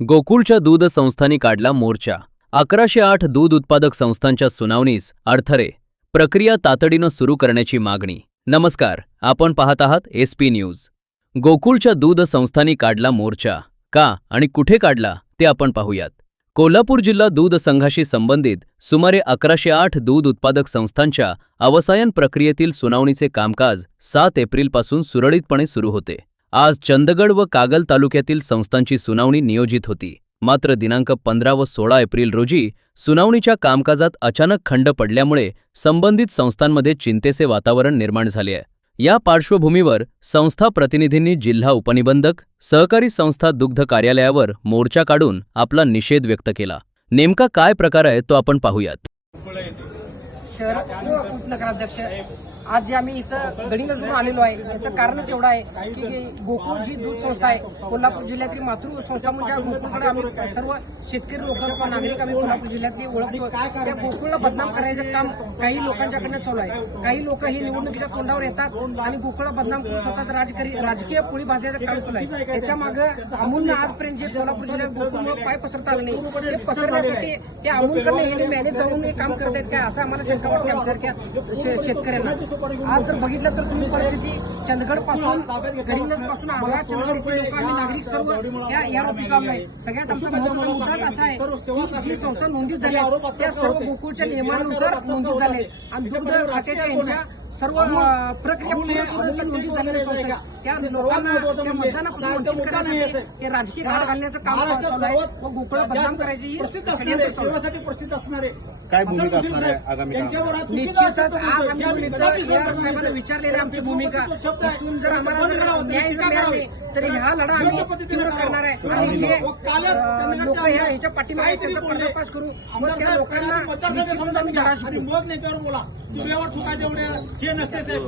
गोकुळच्या दूध संस्थांनी काढला मोर्चा. 1108 दूध उत्पादक संस्थांच्या सुनावणीस अडथळे, प्रक्रिया तातडीनं सुरू करण्याची मागणी. नमस्कार, आपण पाहत आहात SP न्यूज. गोकुळच्या दूध संस्थांनी काढला मोर्चा. का आणि कुठे काढला ते आपण पाहूयात. कोल्हापूर जिल्हा दूध संघाशी संबंधित सुमारे 1108 दूध उत्पादक संस्थांच्या अवसायन प्रक्रियेतील सुनावणीचे कामकाज 7 एप्रिलपासून सुरळीतपणे सुरू होते. आज चंदगड व कागल तालुक्यातील संस्थांची सुनावणी नियोजित होती. मात्र दिनांक 15 व 16 एप्रिल रोजी सुनावणीच्या कामकाजात अचानक खंड पडल्यामुळे संबंधित संस्थांमध्ये चिंतेचे वातावरण निर्माण झाले आहे. या पार्श्वभूमीवर संस्था प्रतिनिधींनी जिल्हा उपनिबंधक, सहकारी संस्था दुग्ध कार्यालयावर मोर्चा काढून आपला निषेध व्यक्त केला. नेमका काय प्रकार आहे तो आपण पाहूयात. शहर उपनगराध्यक्ष, आज जे आम्ही इथं गडिंगलजून आलेलो आहे याचं कारणच एवढं आहे की गोकुळ जी दूध संस्था आहे, कोल्हापूर जिल्ह्यातील मातृ संस्था म्हणजे गोकुळकडे आम्ही सर्व शेतकरी लोक किंवा नागरिक आम्ही कोल्हापूर जिल्ह्यातली ओळखतो. त्या गोकुळला बदनाम करायचं काम काही लोकांच्याकडनं चालू आहे. काही लोक हे निवडणुकीच्या तोंडावर येतात आणि गोकुळला बदनाम करून स्वतःच राजकीय पोळी भाजण्याचं काम चालू आहे. त्याच्या मागे अमूलनं आजपर्यंत जे कोल्हापूर जिल्ह्यात गोकुळमुळे पाय पसरता आलं नाही, ते पसरण्यासाठी ते अमूलकडनं हे मॅनेज जाऊन हे काम करत आहेत काय, असं आम्हाला शंका वाटते आमच्यासारख्या शेतकऱ्यांना. आज जर बघितलं तर तुम्ही परिस्थिती चंदगड पासून गडिंगलज पासून आग्रा चंदगड लोक आम्ही नागरिक सर्व या ऑफिसला आहे. सगळ्यात आमचा महत्त्वाचा मुद्दा असा आहे की जी संस्था नोंदीत झाल्या त्या सर्व गोकुळच्या नियमानुसार नोंदीत झाले आणि दुग्ध खात्याच्या यांच्या सर्व प्रक्रिया नोंदीत झालेल्या संस्था त्या लोकांना त्या मतदानापासून वंचित करण्यासाठी ते राजकीय घाट घालण्याचं काम चालू आहे व गोकुळला बदनाम करायची प्रसिद्ध असणारे काय भूमिका असणार आहे आगामी काळात? निश्चितच आज आम्ही साहेबांना विचारलेली आमची भूमिका. जर आम्हाला न्याय जर मिळाले तर हा लढा आम्ही तीव्र करणार आहे आणि हे लोक ह्याच्या पाठीमागे त्याचा पर्दाफाश करू व त्या लोकांना निश्चितच आम्ही धडा शिकवू. नेत्यावर बोला, चुकल्यावर चुका देऊ नये हे नसते.